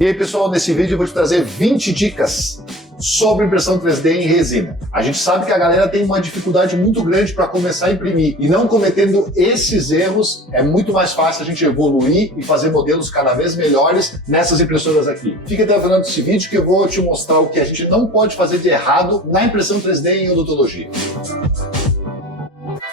E aí pessoal, nesse vídeo eu vou te trazer 20 dicas sobre impressão 3D em resina. A gente sabe que a galera tem uma dificuldade muito grande para começar a imprimir e não cometendo esses erros é muito mais fácil a gente evoluir e fazer modelos cada vez melhores nessas impressoras aqui. Fica até o final desse vídeo que eu vou te mostrar o que a gente não pode fazer de errado na impressão 3D em odontologia.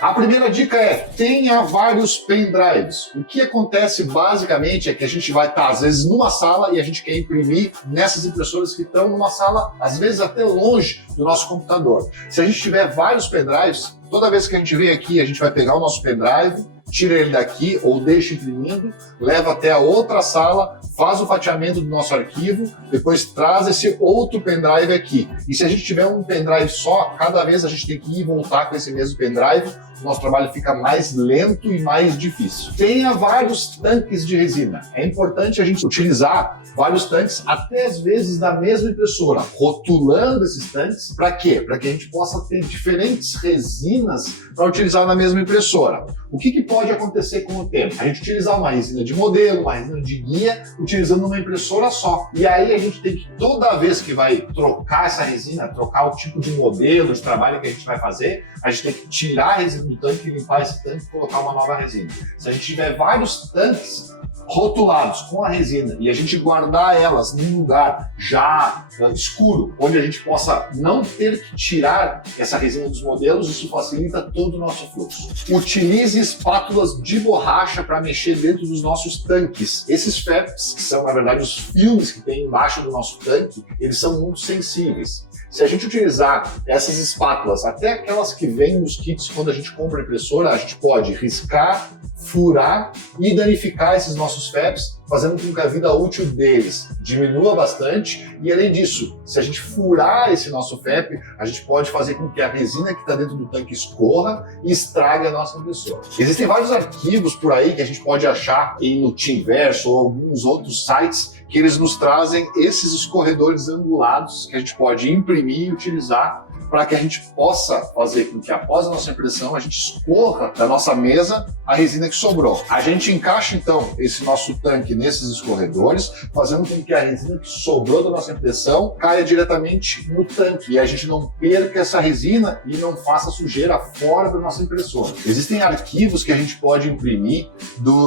A primeira dica é, tenha vários pendrives. O que acontece basicamente é que a gente vai estar às vezes numa sala e a gente quer imprimir nessas impressoras que estão numa sala, às vezes até longe do nosso computador. Se a gente tiver vários pendrives, toda vez que a gente vem aqui, a gente vai pegar o nosso pendrive, tira ele daqui ou deixa imprimindo, leva até a outra sala, faz o fatiamento do nosso arquivo, depois traz esse outro pendrive aqui. E se a gente tiver um pendrive só, cada vez a gente tem que ir e voltar com esse mesmo pendrive, o nosso trabalho fica mais lento e mais difícil. Tenha vários tanques de resina. É importante a gente utilizar vários tanques, até às vezes da mesma impressora, rotulando esses tanques. Para quê? Para que a gente possa ter diferentes resinas para utilizar na mesma impressora. O que pode acontecer com o tempo? A gente utilizar uma resina de modelo, uma resina de guia, utilizando uma impressora só. E aí a gente tem que, toda vez que vai trocar essa resina, trocar o tipo de modelo, de trabalho que a gente vai fazer, a gente tem que tirar a resina do tanque, limpar esse tanque e colocar uma nova resina. Se a gente tiver vários tanques rotulados com a resina e a gente guardar elas num lugar já escuro, onde a gente possa não ter que tirar essa resina dos modelos, isso facilita todo o nosso fluxo. Utilize espátulas de borracha para mexer dentro dos nossos tanques. Esses FEPs, que são na verdade os filmes que tem embaixo do nosso tanque, eles são muito sensíveis. Se a gente utilizar essas espátulas, até aquelas que vêm nos kits quando a gente compra a impressora, a gente pode riscar, furar e danificar esses nossos FEPs, fazendo com que a vida útil deles diminua bastante. E além disso, se a gente furar esse nosso FEP, a gente pode fazer com que a resina que está dentro do tanque escorra e estrague a nossa impressora. Existem vários arquivos por aí que a gente pode achar no Teamverse ou alguns outros sites que eles nos trazem esses escorredores angulados que a gente pode imprimir e utilizar para que a gente possa fazer com que após a nossa impressão a gente escorra da nossa mesa a resina que sobrou. A gente encaixa então esse nosso tanque nesses escorredores, fazendo com que a resina que sobrou da nossa impressão caia diretamente no tanque e a gente não perca essa resina e não faça sujeira fora da nossa impressora. Existem arquivos que a gente pode imprimir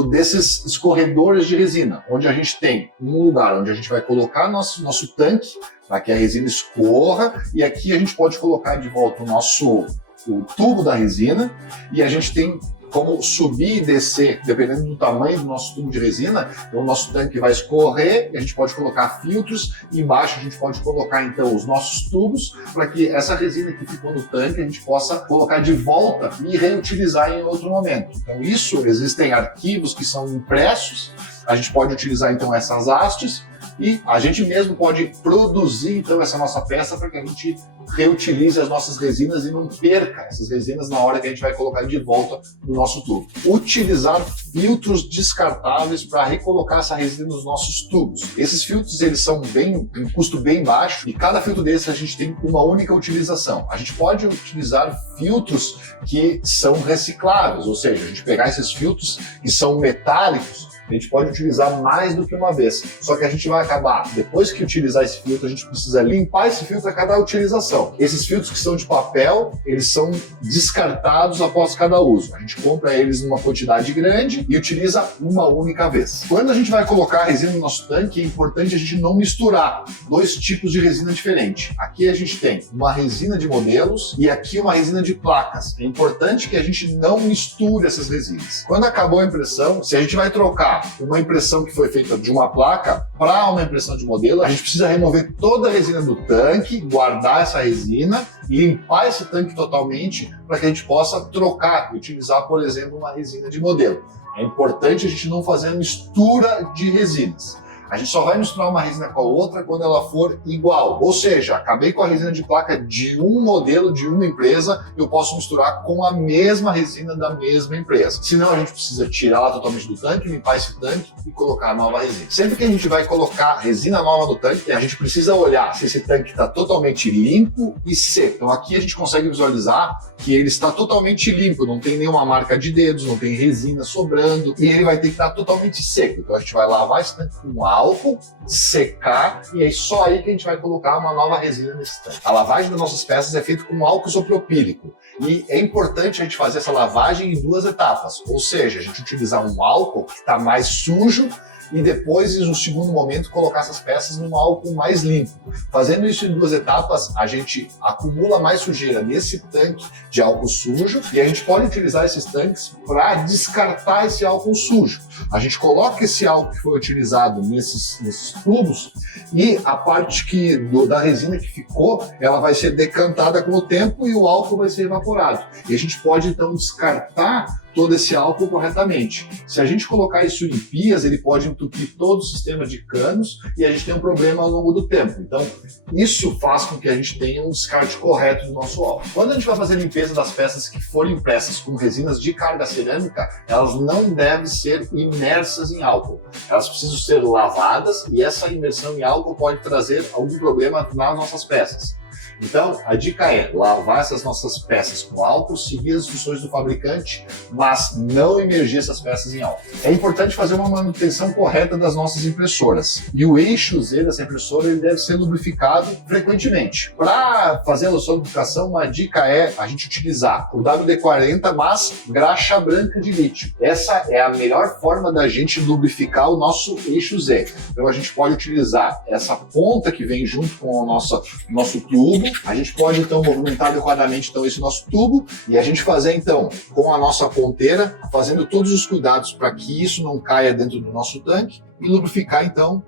desses escorredores de resina, onde a gente tem um lugar onde a gente vai colocar nosso tanque para que a resina escorra, e aqui a gente pode colocar de volta o tubo da resina, e a gente tem como subir e descer, dependendo do tamanho do nosso tubo de resina. Então o nosso tanque vai escorrer, a gente pode colocar filtros, e embaixo a gente pode colocar então os nossos tubos, para que essa resina que ficou no tanque a gente possa colocar de volta e reutilizar em outro momento. Então existem arquivos que são impressos, a gente pode utilizar então essas hastes, e a gente mesmo pode produzir então essa nossa peça para que a gente reutilize as nossas resinas e não perca essas resinas na hora que a gente vai colocar de volta no nosso tubo. Utilizar filtros descartáveis para recolocar essa resina nos nossos tubos. Esses filtros eles são um custo bem baixo, e cada filtro desse a gente tem uma única utilização. A gente pode utilizar filtros que são recicláveis, ou seja, a gente pegar esses filtros que são metálicos, a gente pode utilizar mais do que uma vez. Só que a gente vai acabar, depois que utilizar esse filtro, a gente precisa limpar esse filtro a cada utilização. Esses filtros que são de papel, eles são descartados após cada uso. A gente compra eles numa quantidade grande e utiliza uma única vez. Quando a gente vai colocar a resina no nosso tanque, é importante a gente não misturar dois tipos de resina diferentes. Aqui a gente tem uma resina de modelos e aqui uma resina de placas. É importante que a gente não misture essas resinas. Quando acabou a impressão, se a gente vai trocar uma impressão que foi feita de uma placa para uma impressão de modelo, a gente precisa remover toda a resina do tanque, guardar essa resina, limpar esse tanque totalmente para que a gente possa trocar e utilizar, por exemplo, uma resina de modelo. É importante a gente não fazer a mistura de resinas. A gente só vai misturar uma resina com a outra quando ela for igual. Ou seja, acabei com a resina de placa de um modelo, de uma empresa, eu posso misturar com a mesma resina da mesma empresa. Senão a gente precisa tirar ela totalmente do tanque, limpar esse tanque e colocar a nova resina. Sempre que a gente vai colocar resina nova no tanque, a gente precisa olhar se esse tanque está totalmente limpo e seco. Então aqui a gente consegue visualizar que ele está totalmente limpo, não tem nenhuma marca de dedos, não tem resina sobrando, e ele vai ter que estar totalmente seco. Então a gente vai lavar esse tanque com álcool, álcool, secar, e aí só aí que a gente vai colocar uma nova resina nesse tanque. A lavagem das nossas peças é feita com álcool isopropílico. E é importante a gente fazer essa lavagem em 2 etapas, ou seja, a gente utilizar um álcool que está mais sujo e depois, no segundo momento, colocar essas peças num álcool mais limpo. Fazendo isso em 2 etapas, a gente acumula mais sujeira nesse tanque de álcool sujo e a gente pode utilizar esses tanques para descartar esse álcool sujo. A gente coloca esse álcool que foi utilizado nesses tubos e a parte da resina que ficou, ela vai ser decantada com o tempo e o álcool vai ser evaporado. E a gente pode, então, descartar todo esse álcool corretamente. Se a gente colocar isso em pias, ele pode entupir todo o sistema de canos e a gente tem um problema ao longo do tempo. Então, isso faz com que a gente tenha um descarte correto do nosso álcool. Quando a gente vai fazer a limpeza das peças que forem impressas com resinas de carga cerâmica, elas não devem ser imersas em álcool. Elas precisam ser lavadas e essa imersão em álcool pode trazer algum problema nas nossas peças. Então, a dica é lavar essas nossas peças com álcool, seguir as instruções do fabricante, mas não imergir essas peças em álcool. É importante fazer uma manutenção correta das nossas impressoras. E o eixo Z dessa impressora ele deve ser lubrificado frequentemente. Para fazer a sua lubrificação, uma dica é a gente utilizar o WD-40, mas graxa branca de lítio. Essa é a melhor forma da gente lubrificar o nosso eixo Z. Então, a gente pode utilizar essa ponta que vem junto com o nosso tubo. A gente pode, então, movimentar adequadamente esse nosso tubo e a gente fazer, então, com a nossa ponteira, fazendo todos os cuidados para que isso não caia dentro do nosso tanque e lubrificar, então,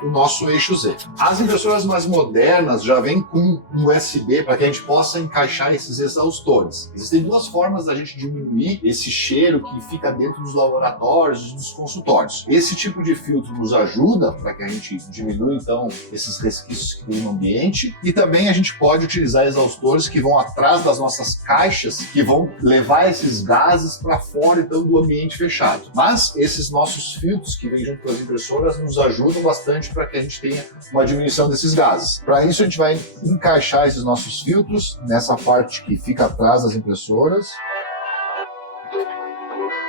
o nosso eixo Z. As impressoras mais modernas já vêm com um USB para que a gente possa encaixar esses exaustores. Existem 2 formas da gente diminuir esse cheiro que fica dentro dos laboratórios e dos consultórios. Esse tipo de filtro nos ajuda para que a gente diminua, então, esses resquícios que tem no ambiente e também a gente pode utilizar exaustores que vão atrás das nossas caixas que vão levar esses gases para fora, então, do ambiente fechado. Mas esses nossos filtros que vêm junto com as impressoras nos ajudam bastante para que a gente tenha uma diminuição desses gases. Para isso, a gente vai encaixar esses nossos filtros nessa parte que fica atrás das impressoras.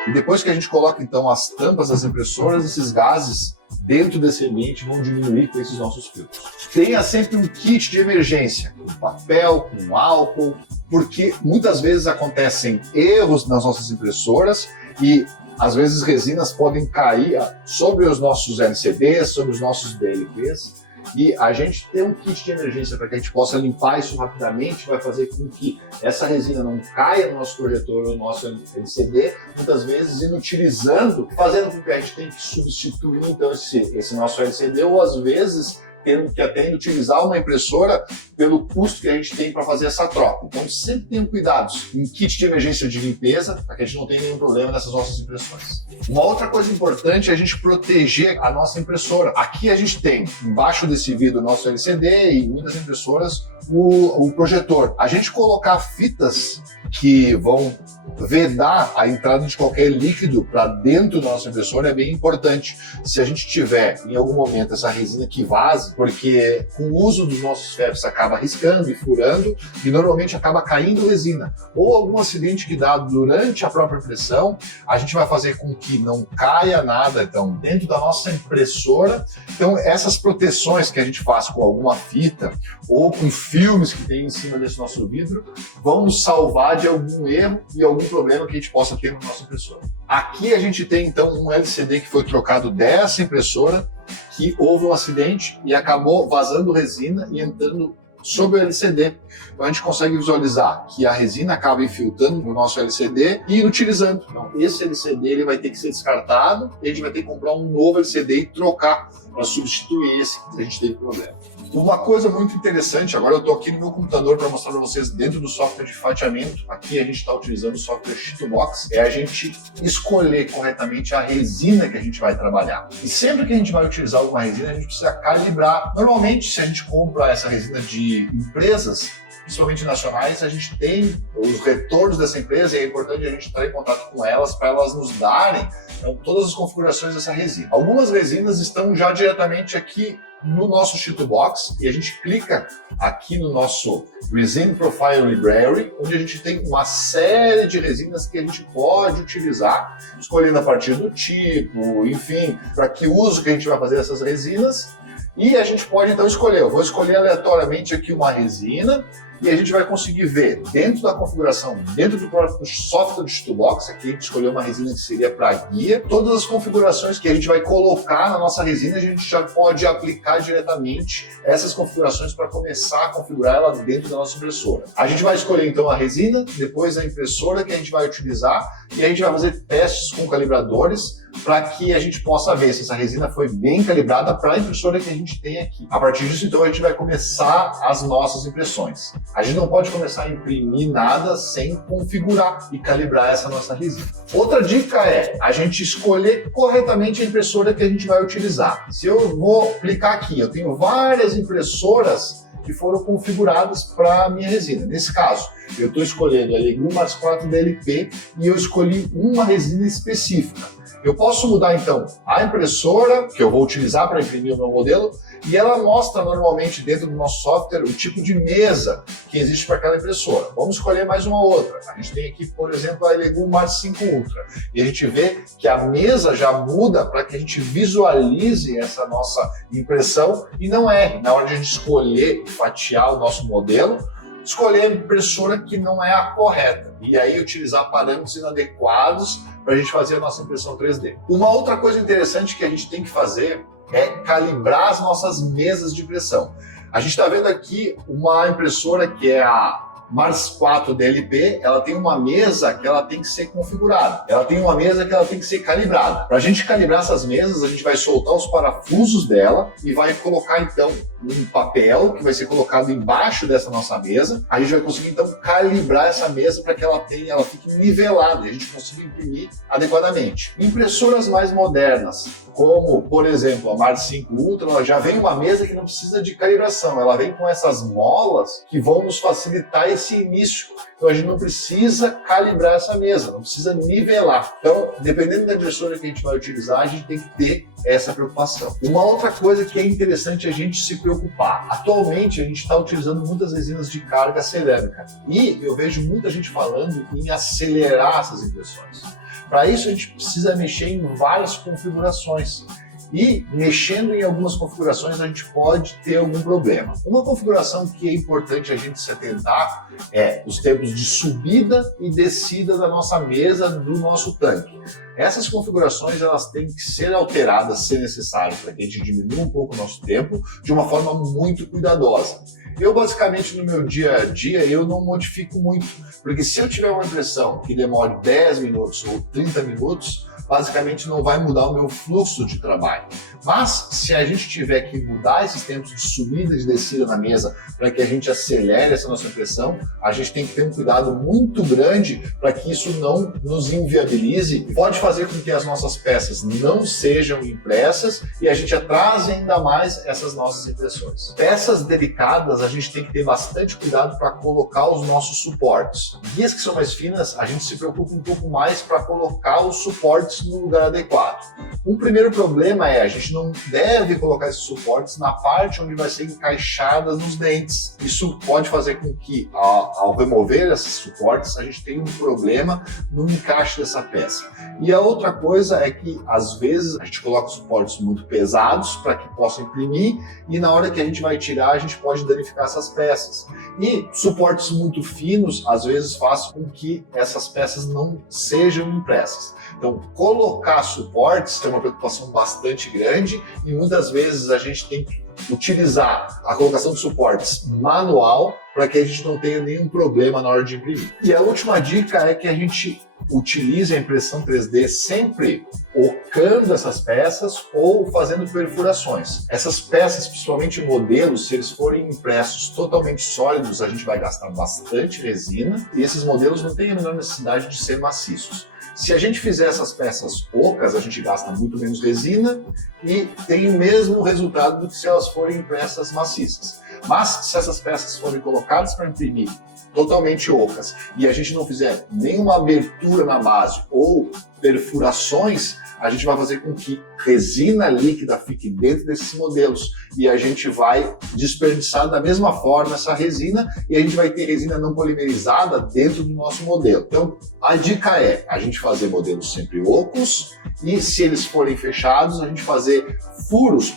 E depois que a gente coloca, então, as tampas das impressoras, esses gases dentro desse ambiente vão diminuir com esses nossos filtros. Tenha sempre um kit de emergência, com papel, com álcool, porque muitas vezes acontecem erros nas nossas impressoras e às vezes resinas podem cair sobre os nossos LCDs, sobre os nossos DLPs, e a gente ter um kit de emergência para que a gente possa limpar isso rapidamente vai fazer com que essa resina não caia no nosso projetor ou no nosso LCD, muitas vezes inutilizando, fazendo com que a gente tenha que substituir então esse nosso LCD ou às vezes tendo que até utilizar uma impressora pelo custo que a gente tem para fazer essa troca. Então sempre tenham cuidados em kit de emergência de limpeza para que a gente não tenha nenhum problema nessas nossas impressões. Uma outra coisa importante é a gente proteger a nossa impressora. Aqui a gente tem embaixo desse vidro nosso LCD e muitas impressoras o projetor. A gente colocar fitas que vão vedar a entrada de qualquer líquido para dentro da nossa impressora é bem importante. Se a gente tiver em algum momento essa resina que vaze, porque com o uso dos nossos ferros acaba riscando e furando e normalmente acaba caindo resina. Ou algum acidente que dá durante a própria impressão, a gente vai fazer com que não caia nada então, dentro da nossa impressora. Então essas proteções que a gente faz com alguma fita ou com filmes que tem em cima desse nosso vidro vão nos salvar de algum erro e algum problema que a gente possa ter na nossa impressora. Aqui a gente tem então um LCD que foi trocado dessa impressora, que houve um acidente e acabou vazando resina e entrando sobre o LCD. Então a gente consegue visualizar que a resina acaba infiltrando no nosso LCD e inutilizando. Então esse LCD ele vai ter que ser descartado e a gente vai ter que comprar um novo LCD e trocar para substituir esse que a gente teve problema. Uma coisa muito interessante, agora eu estou aqui no meu computador para mostrar para vocês dentro do software de fatiamento, aqui a gente está utilizando o software Shitobox, é a gente escolher corretamente a resina que a gente vai trabalhar. E sempre que a gente vai utilizar alguma resina, a gente precisa calibrar. Normalmente, se a gente compra essa resina de empresas, principalmente nacionais, a gente tem os retornos dessa empresa e é importante a gente entrar em contato com elas para elas nos darem então, todas as configurações dessa resina. Algumas resinas estão já diretamente aqui no nosso Sheet Box e a gente clica aqui no nosso Resin Profile Library, onde a gente tem uma série de resinas que a gente pode utilizar, escolhendo a partir do tipo, enfim, para que uso que a gente vai fazer essas resinas. E a gente pode então escolher, eu vou escolher aleatoriamente aqui uma resina e a gente vai conseguir ver dentro da configuração, dentro do próprio software do Sheet Box, aqui a gente escolheu uma resina que seria para guia, todas as configurações que a gente vai colocar na nossa resina, a gente já pode aplicar diretamente essas configurações para começar a configurar ela dentro da nossa impressora. A gente vai escolher então a resina, depois a impressora que a gente vai utilizar e a gente vai fazer testes com calibradores para que a gente possa ver se essa resina foi bem calibrada para a impressora que a gente tem aqui. A partir disso, então, a gente vai começar as nossas impressões. A gente não pode começar a imprimir nada sem configurar e calibrar essa nossa resina. Outra dica é a gente escolher corretamente a impressora que a gente vai utilizar. Se eu vou clicar aqui, eu tenho várias impressoras que foram configuradas para a minha resina. Nesse caso, eu estou escolhendo a Elegoo Mars 4 DLP e eu escolhi uma resina específica. Eu posso mudar então a impressora que eu vou utilizar para imprimir o meu modelo e ela mostra normalmente dentro do nosso software o tipo de mesa que existe para aquela impressora. Vamos escolher mais uma outra. A gente tem aqui, por exemplo, a Elegoo Mars 5 Ultra e a gente vê que a mesa já muda para que a gente visualize essa nossa impressão e não erre na hora de a gente escolher e fatiar o nosso modelo, escolher a impressora que não é a correta e aí utilizar parâmetros inadequados para a gente fazer a nossa impressão 3D. Uma outra coisa interessante que a gente tem que fazer é calibrar as nossas mesas de impressão. A gente está vendo aqui uma impressora que é a Mars 4 DLP, ela tem uma mesa que ela tem que ser configurada. Ela tem uma mesa que ela tem que ser calibrada. Para a gente calibrar essas mesas, a gente vai soltar os parafusos dela e vai colocar então um papel que vai ser colocado embaixo dessa nossa mesa. A gente vai conseguir então calibrar essa mesa para que ela fique nivelada e a gente consiga imprimir adequadamente. Impressoras mais modernas, como por exemplo a Mars 5 Ultra, ela já vem uma mesa que não precisa de calibração, ela vem com essas molas que vão nos facilitar esse início. Então a gente não precisa calibrar essa mesa, não precisa nivelar. Então, dependendo da impressora que a gente vai utilizar, a gente tem que ter essa preocupação. Uma outra coisa que é interessante a gente se preocupar. Atualmente a gente está utilizando muitas resinas de carga cerâmica e eu vejo muita gente falando em acelerar essas impressões. Para isso a gente precisa mexer em várias configurações. E mexendo em algumas configurações a gente pode ter algum problema. Uma configuração que é importante a gente se atentar é os tempos de subida e descida da nossa mesa, do nosso tanque. Essas configurações elas têm que ser alteradas se necessário para que a gente diminua um pouco o nosso tempo de uma forma muito cuidadosa. Eu basicamente no meu dia a dia eu não modifico muito, porque se eu tiver uma impressão que demore 10 minutos ou 30 minutos, basicamente não vai mudar o meu fluxo de trabalho. Mas se a gente tiver que mudar esses tempos de subida e de descida na mesa para que a gente acelere essa nossa impressão, a gente tem que ter um cuidado muito grande para que isso não nos inviabilize e pode fazer com que as nossas peças não sejam impressas e a gente atrase ainda mais essas nossas impressões. Peças delicadas a gente tem que ter bastante cuidado para colocar os nossos suportes. Guias que são mais finas, a gente se preocupa um pouco mais para colocar os suportes no lugar adequado. Um primeiro problema é a gente não deve colocar esses suportes na parte onde vai ser encaixadas nos dentes. Isso pode fazer com que, ao remover esses suportes, a gente tenha um problema no encaixe dessa peça. E a outra coisa é que, às vezes, a gente coloca suportes muito pesados para que possa imprimir e na hora que a gente vai tirar, a gente pode danificar essas peças. E suportes muito finos, às vezes, fazem com que essas peças não sejam impressas. Então, colocar suportes é uma preocupação bastante grande e muitas vezes a gente tem que utilizar a colocação de suportes manual para que a gente não tenha nenhum problema na hora de imprimir. E a última dica é que a gente utilize a impressão 3D sempre ocando essas peças ou fazendo perfurações. Essas peças, principalmente modelos, se eles forem impressos totalmente sólidos, a gente vai gastar bastante resina e esses modelos não têm a menor necessidade de ser maciços. Se a gente fizer essas peças ocas, a gente gasta muito menos resina e tem o mesmo resultado do que se elas forem impressas maciças. Mas se essas peças forem colocadas para imprimir totalmente ocas e a gente não fizer nenhuma abertura na base ou perfurações, a gente vai fazer com que resina líquida fique dentro desses modelos e a gente vai desperdiçar da mesma forma essa resina e a gente vai ter resina não polimerizada dentro do nosso modelo. Então, a dica é a gente fazer modelos sempre ocos e, se eles forem fechados, a gente fazer furos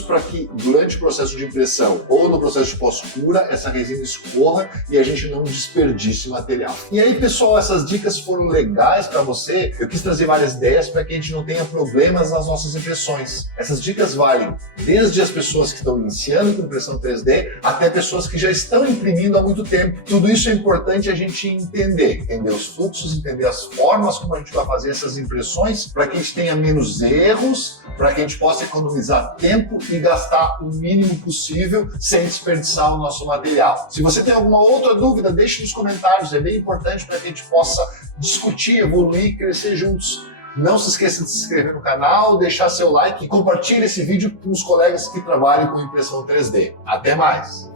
para que durante o processo de impressão ou no processo de pós-cura essa resina escorra e a gente não desperdice material. E aí, pessoal, essas dicas foram legais para você? Eu quis trazer várias ideias para que a gente não tenha problemas nas nossas impressões. Essas dicas valem desde as pessoas que estão iniciando com impressão 3D até pessoas que já estão imprimindo há muito tempo. Tudo isso é importante a gente entender os fluxos, entender as formas como a gente vai fazer essas impressões para que a gente tenha menos erros, para que a gente possa economizar tempo e gastar o mínimo possível sem desperdiçar o nosso material. Se você tem alguma outra dúvida, deixe nos comentários, é bem importante para que a gente possa discutir, evoluir e crescer juntos. Não se esqueça de se inscrever no canal, deixar seu like e compartilhe esse vídeo com os colegas que trabalham com impressão 3D. Até mais!